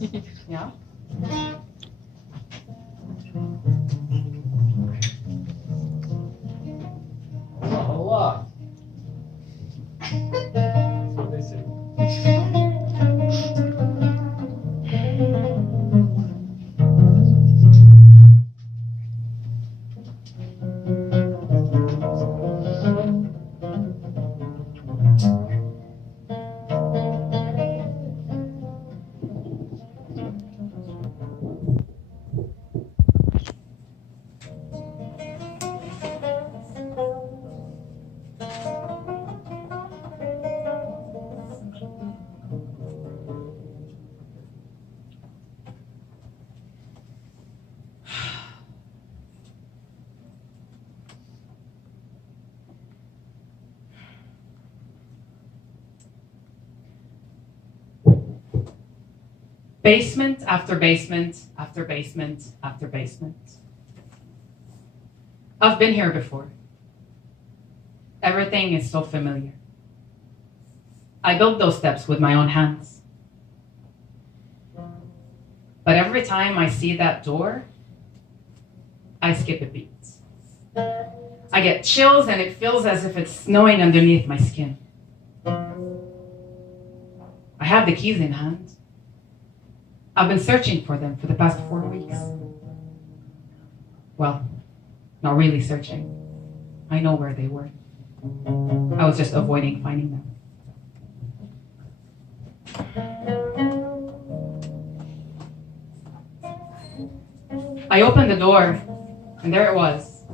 Yeah. Allah. That's what they say. Basement after basement after basement after basement. I've been here before. Everything is so familiar. I built those steps with my own hands. But every time I see that door, I skip a beat. I get chills and it feels as if it's snowing underneath my skin. I have the keys in hand. I've been searching for them for the past 4 weeks. Well, not really searching. I know where they were. I was just avoiding finding them. I opened the door, and there it was.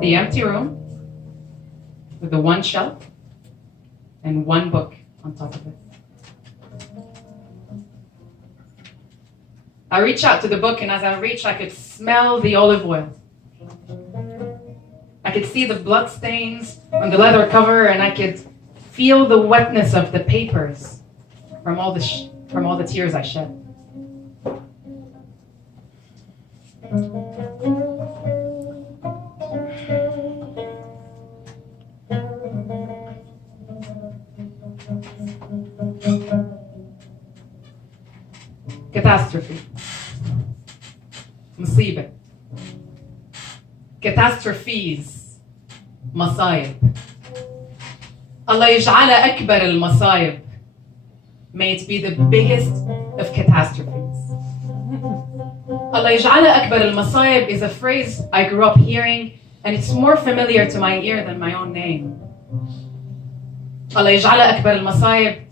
The empty room with the one shelf and one book on top of it. I reached out to the book, and as I reached, I could smell the olive oil. I could see the blood stains on the leather cover, and I could feel the wetness of the papers from all the tears I shed. Catastrophe. مصيبة. Catastrophes. مصايب. الله يجعلها أكبر المصايب. May it be the biggest of catastrophes. الله يجعلها أكبر المصايب is a phrase I grew up hearing, and it's more familiar to my ear than my own name. الله يجعلها أكبر المصايب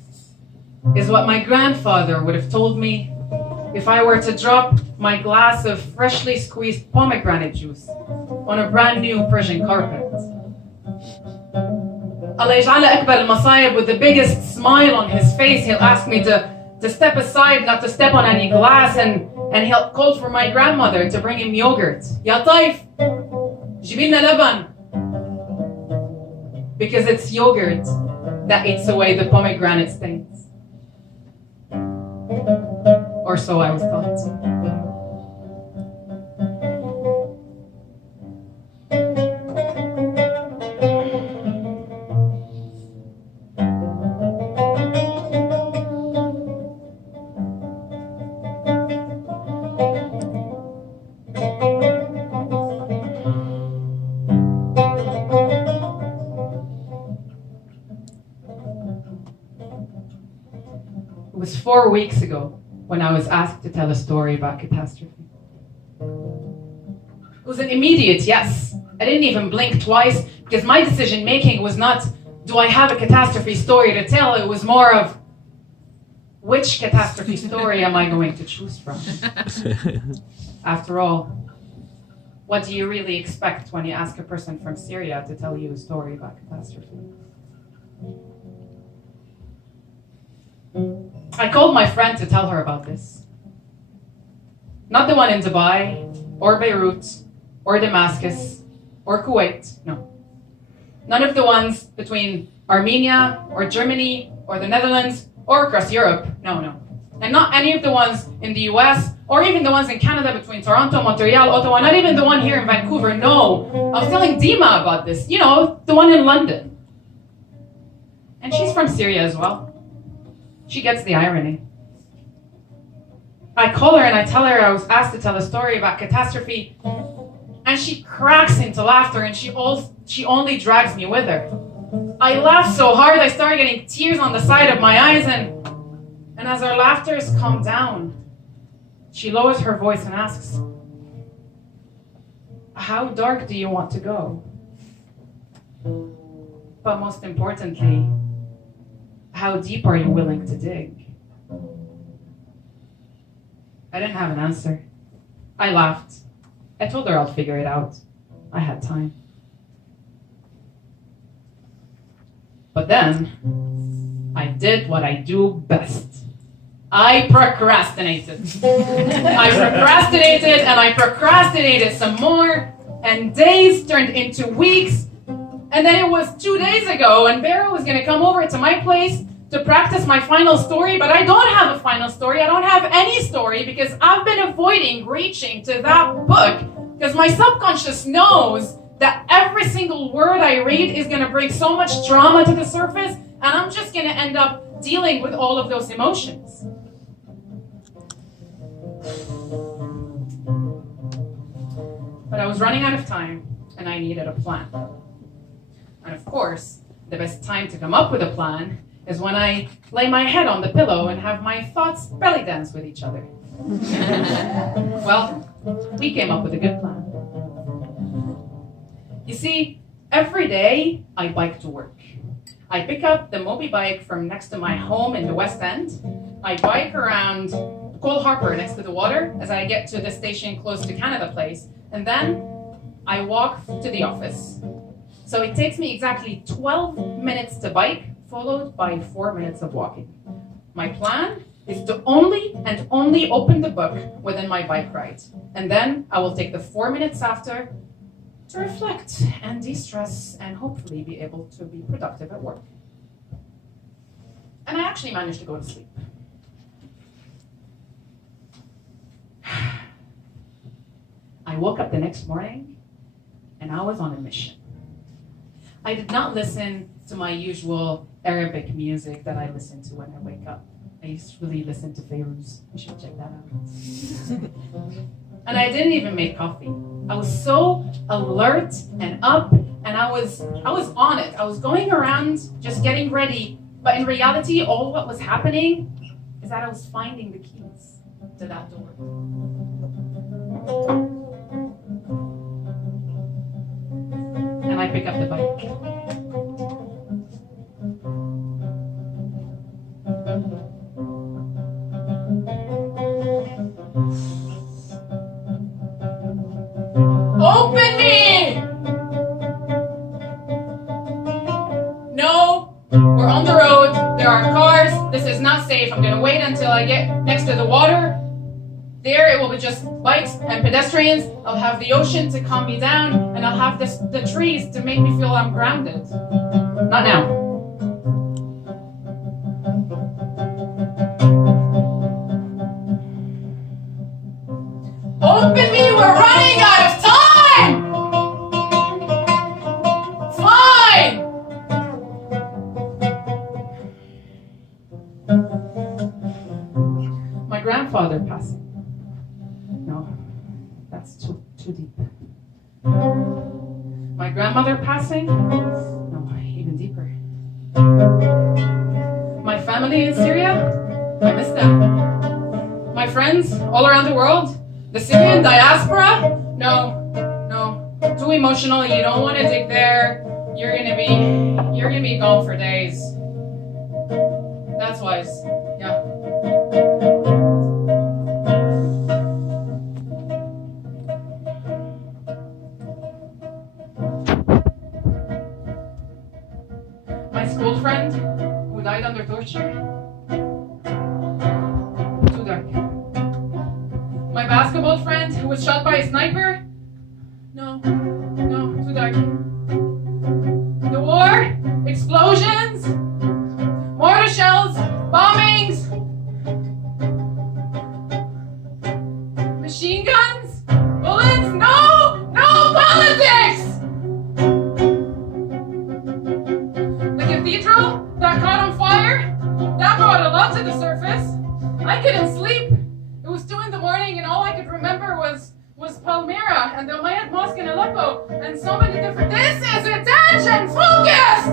is what my grandfather would have told me if I were to drop my glass of freshly squeezed pomegranate juice on a brand new Persian carpet. Allah يجعلها أكبر المصايب, with the biggest smile on his face, he'll ask me to step aside, not to step on any glass, and he'll call for my grandmother to bring him yogurt. Ya طيف, جيبي لنا لبن. Because it's yogurt that eats away the pomegranate stains. Or so I was taught. It was 4 weeks ago when I was asked to tell a story about catastrophe. It was an immediate yes. I didn't even blink twice, because my decision making was not, do I have a catastrophe story to tell? It was more of, which catastrophe story am I going to choose from? After all, what do you really expect when you ask a person from Syria to tell you a story about catastrophe? I called my friend to tell her about this. Not the one in Dubai, or Beirut, or Damascus, or Kuwait, no. None of the ones between Armenia, or Germany, or the Netherlands, or across Europe, no. And not any of the ones in the US, or even the ones in Canada between Toronto, Montreal, Ottawa, not even the one here in Vancouver, no. I was telling Dima about this, you know, the one in London. And she's from Syria as well. She gets the irony. I call her and I tell her I was asked to tell a story about Catastrophe, and she cracks into laughter, and she only drags me with her. I laughed so hard I started getting tears on the side of my eyes, and as our laughters calm down, she lowers her voice and asks, "How dark do you want to go? But most importantly, how deep are you willing to dig?" I didn't have an answer. I laughed. I told her I'd figure it out. I had time. But then, I did what I do best. I procrastinated. I procrastinated and I procrastinated some more, and days turned into weeks, and then it was 2 days ago, and Bero was going to come over to my place to practice my final story, but I don't have a final story. I don't have any story because I've been avoiding reaching to that book because my subconscious knows that every single word I read is going to bring so much drama to the surface, and I'm just going to end up dealing with all of those emotions. But I was running out of time, and I needed a plan. And of course, the best time to come up with a plan is when I lay my head on the pillow and have my thoughts belly dance with each other. Well, we came up with a good plan. You see, every day I bike to work. I pick up the Moby bike from next to my home in the West End. I bike around Cole Harbour next to the water as I get to the station close to Canada Place, and then I walk to the office. So it takes me exactly 12 minutes to bike, followed by 4 minutes of walking. My plan is to only open the book within my bike ride, and then I will take the 4 minutes after to reflect and de-stress and hopefully be able to be productive at work. And I actually managed to go to sleep. I woke up the next morning and I was on a mission. I did not listen to my usual Arabic music that I listen to when I wake up. I usually listen to Fairuz. You should check that out. And I didn't even make coffee. I was so alert and up, and I was on it. I was going around just getting ready, but in reality, all what was happening is that I was finding the keys to that door. And I pick up the bike. Open me! No, we're on the road. There are cars. This is not safe. I'm gonna wait until I get next to the water. There it will be just bikes and pedestrians. I'll have the ocean to calm me down, and I'll have the trees to make me feel I'm grounded. Not now. Open me, we're running out of time! Fine! My grandfather passing. No, that's too deep. My grandmother passing? No, even deeper. My family in Syria? I miss them. My friends all around the world? The Syrian diaspora? No, too emotional. You don't want to dig there. You're gonna be gone for days. That's wise. Yeah. My school friend who died under torture? Too dark. My basketball friend who was shot by a sniper? No, too dark. The war, explosions, mortar shells, bombings, machine guns, bullets, no politics! The cathedral that caught on fire, that brought a lot to the surface. I couldn't sleep. It was too and the Umayyad Mosque in Aleppo, and so many different. This is attention, focus!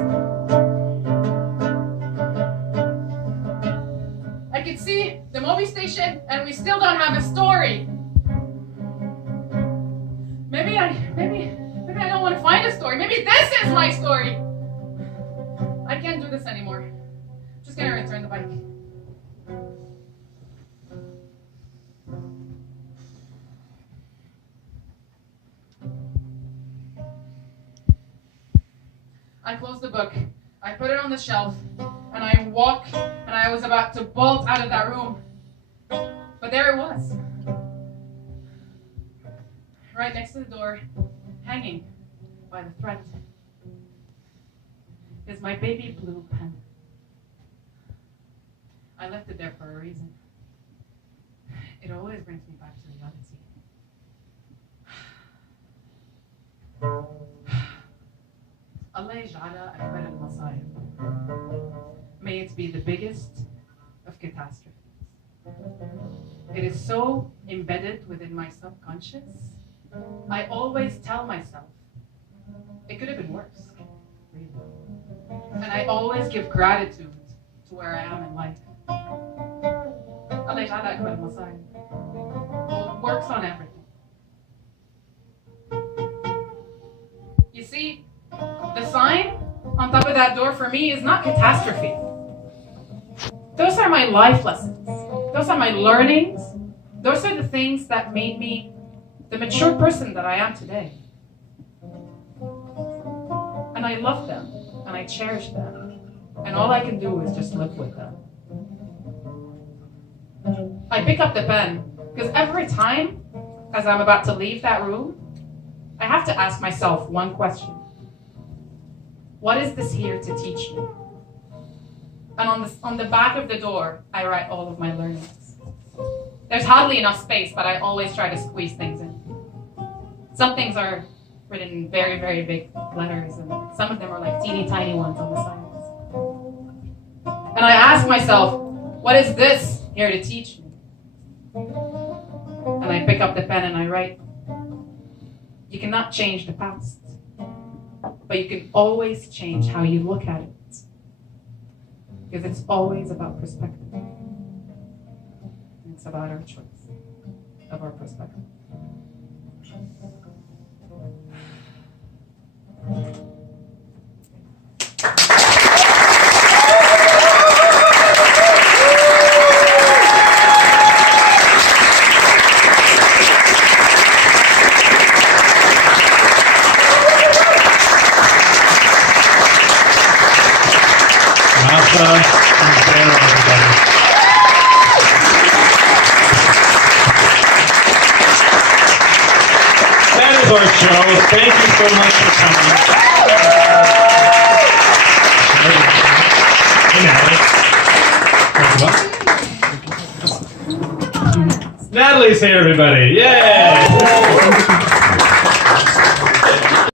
I can see the movie station, and we still don't have a story. Maybe I don't want to find a story. Maybe this is my story. I can't do this anymore. Just gonna return the bike. I closed the book, I put it on the shelf, and I walked, and I was about to bolt out of that room. But there it was. Right next to the door, hanging by the thread, is my baby blue pen. I left it there for a reason. It always brings me back to reality. Allah yaj'ala akbar al-masayib. May it be the biggest of catastrophes. It is so embedded within my subconscious. I always tell myself, it could have been worse. Really. And I always give gratitude to where I am in life. Allah yaj'ala akbar al-masayib. It works on everything. You see, the sign on top of that door for me is not catastrophe. Those are my life lessons. Those are my learnings. Those are the things that made me the mature person that I am today. And I love them, and I cherish them. And all I can do is just live with them. I pick up the pen, because every time, as I'm about to leave that room, I have to ask myself one question. What is this here to teach me? And on the back of the door, I write all of my learnings. There's hardly enough space, but I always try to squeeze things in. Some things are written in very, very big letters, and some of them are like teeny tiny ones on the sides. And I ask myself, what is this here to teach me? And I pick up the pen and I write, you cannot change the past, but you can always change how you look at it. Because it's always about perspective. It's about our choice of our perspective. Masa and Bero, everybody. That is our show. Thank you so much for coming. Natalie's here, everybody. Yay!